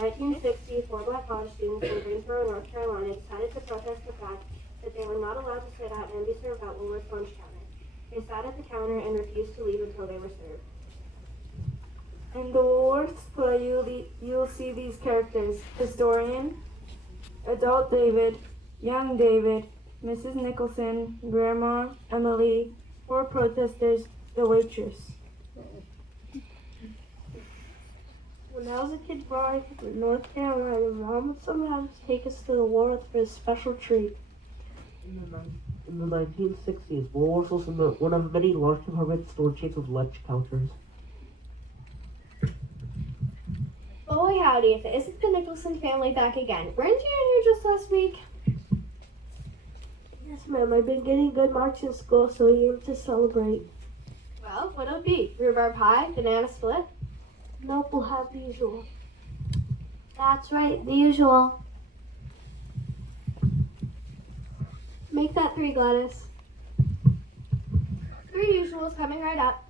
1960, four black college students from Greensboro, North Carolina decided to protest the fact that they were not allowed to sit at and be served at Woolworths lunch counter. They sat at the counter and refused to leave until they were served. In the Woolworths play, you'll see these characters: historian, adult David, young David, Mrs. Nicholson, Grandma, Emily, four protesters, the waitress. When I was a kid growing up in North Carolina, Mom would sometimes take us to the Woolworths for a special treat. In the 1960s, Woolworths was one of many large department store chains with lunch counters. Boy, howdy, if it isn't the Nicholson family back again. Weren't you in here just last week? Yes, ma'am. I've been getting good marks in school, so we aim to celebrate. Well, what'll it be? Rhubarb pie? Banana split? Nope, we'll have the usual. That's right, the usual. Make that 3, Gladys. 3 usuals coming right up.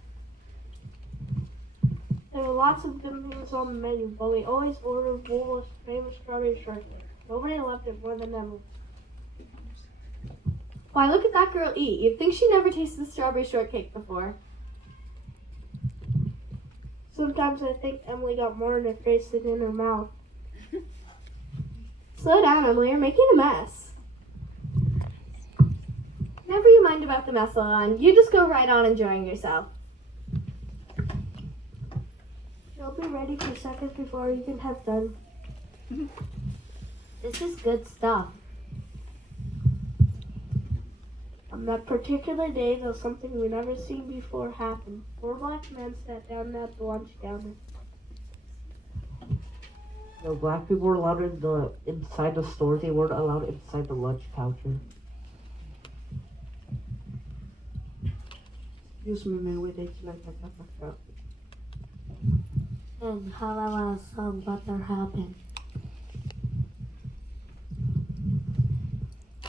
There were lots of good things on the menu, but we always ordered Woolworth's famous strawberry shortcake. Nobody loved it more than Emily. Why, look at that girl eat. You'd think she never tasted strawberry shortcake before. Sometimes I think Emily got more in her face than in her mouth. Slow down, Emily. You're making a mess. Never you mind about the mess, Alon. You just go right on enjoying yourself. She'll be ready for seconds before you can have done. This is good stuff. On that particular day, though, something we never seen before happened. 4 black men sat down at the lunch counter. No, black people were allowed inside the stores. They weren't allowed inside the lunch counter. Excuse me, may we take that? And how about some butter happened?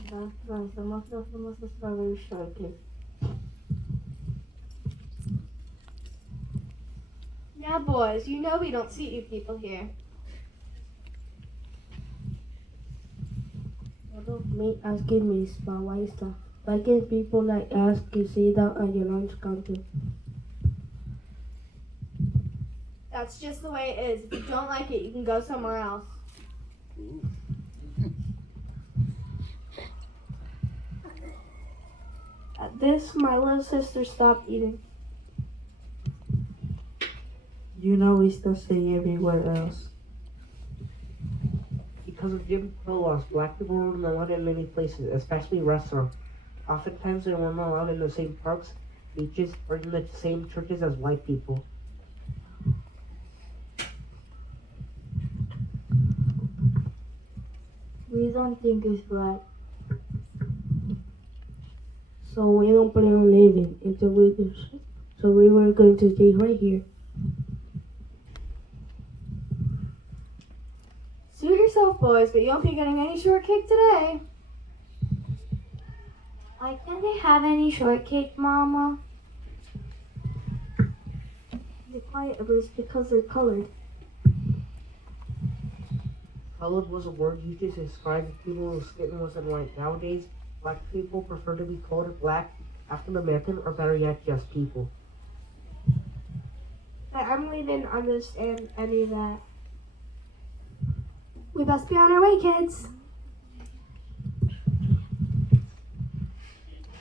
That's right, some of the strawberry shortcake. Now, boys, you know we don't seat you people here. What of me asking Miss Bawaista? Why can't people like us to sit down at your lunch counter? That's just the way it is. If you don't like it, you can go somewhere else. At this, my little sister stopped eating. You know we still stay everywhere else. Because of Jim Crow laws, black people weren't allowed in many places, especially restaurants. Oftentimes they weren't allowed in the same parks, beaches, or in the same churches as white people. We don't think it's right. So we don't plan on leaving until we do. So we were going to stay right here. Suit yourself, boys, but you won't be getting any shortcake today. Why can't they have any shortcake, Mama? Be quiet, it was because they're colored. Colored was a word used to describe people whose skin wasn't white. Nowadays, black people prefer to be called black, African American, or better yet, just people. But Emily didn't understand any of that. We best be on our way, kids.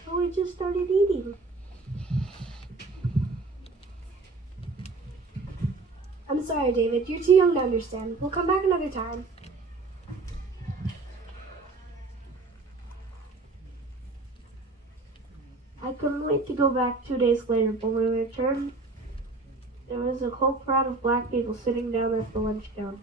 So we just started eating. I'm sorry, David. You're too young to understand. We'll come back another time. I couldn't wait to go back 2 days later, but when we returned, there was a whole crowd of black people sitting down at the lunch counter.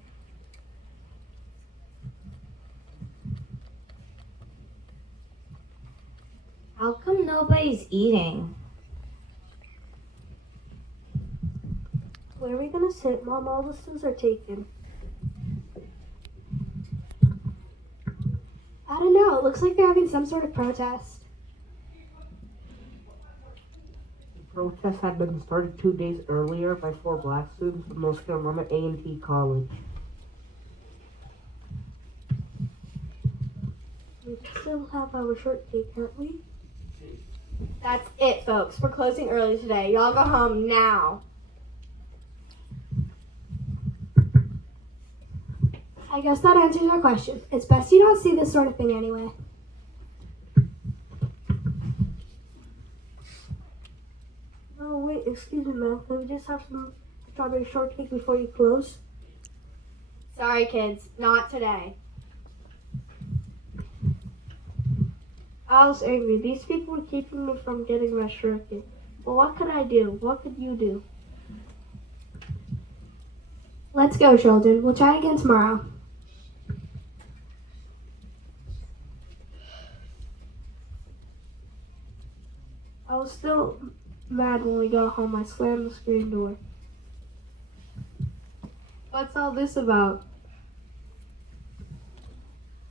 How come nobody's eating? Where are we gonna sit, Mom? All the stools are taken. I don't know. It looks like they're having some sort of protest. The protest had been started 2 days earlier by 4 black students from North Carolina A&T College. We can still have our shortcake, can't we? That's it, folks. We're closing early today. Y'all go home now. I guess that answers your question. It's best you don't see this sort of thing anyway. Oh, wait, excuse me, ma'am. Can we just have some strawberry shortcake before you close? Sorry, kids. Not today. I was angry. These people were keeping me from getting my shortcake. Well, what could I do? What could you do? Let's go, children. We'll try again tomorrow. I was still mad when we got home. I slammed the screen door. What's all this about?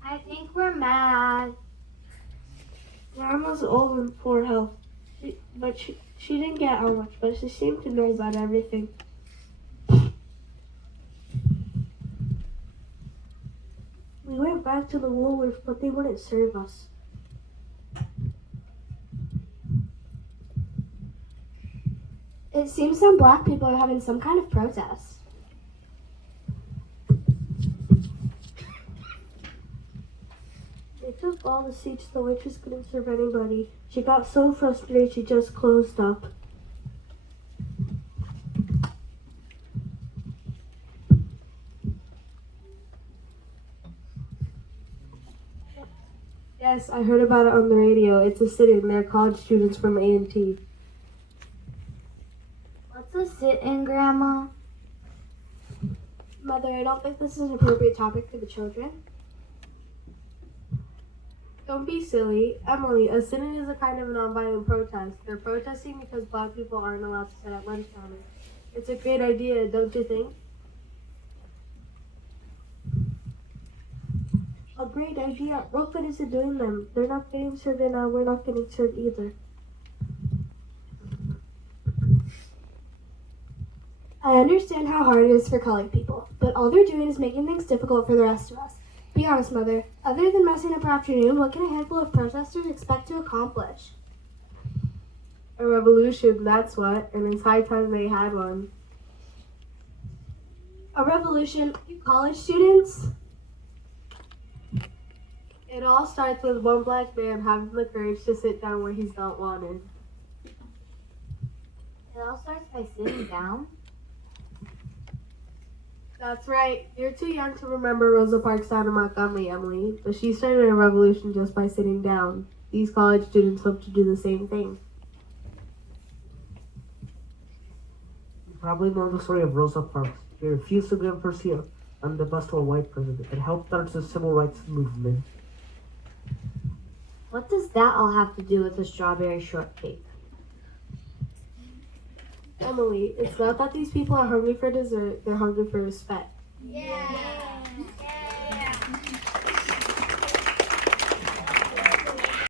I think we're mad. Grandma's old and poor health. She didn't get how much, but she seemed to know about everything. We went back to the Woolworths, but they wouldn't serve us. It seems some black people are having some kind of protest. They took all the seats. The waitress couldn't serve anybody. She got so frustrated she just closed up. Yes, I heard about it on the radio. It's a sit-in. They're college students from A&T. What's a sit-in, Grandma? Mother, I don't think this is an appropriate topic for the children. Don't be silly. Emily, a sit-in is a kind of nonviolent protest. They're protesting because black people aren't allowed to sit at lunch counters. It's a great idea, don't you think? A great idea. What good is it doing them? They're not getting served and now we're not getting served either. I understand how hard it is for colored people, but all they're doing is making things difficult for the rest of us. Be honest, Mother. Other than messing up our afternoon, what can a handful of protesters expect to accomplish? A revolution, that's what. And it's high time they had one. A revolution? You college students? It all starts with one black man having the courage to sit down where he's not wanted. It all starts by sitting down. That's right. You're too young to remember Rosa Parks down in Montgomery, Emily, but she started a revolution just by sitting down. These college students hope to do the same thing. You probably know the story of Rosa Parks. She refused to give her seat on the bus to a white president and helped start the civil rights movement. What does that all have to do with the strawberry shortcake? Emily, it's not that these people are hungry for dessert, they're hungry for respect. Yeah.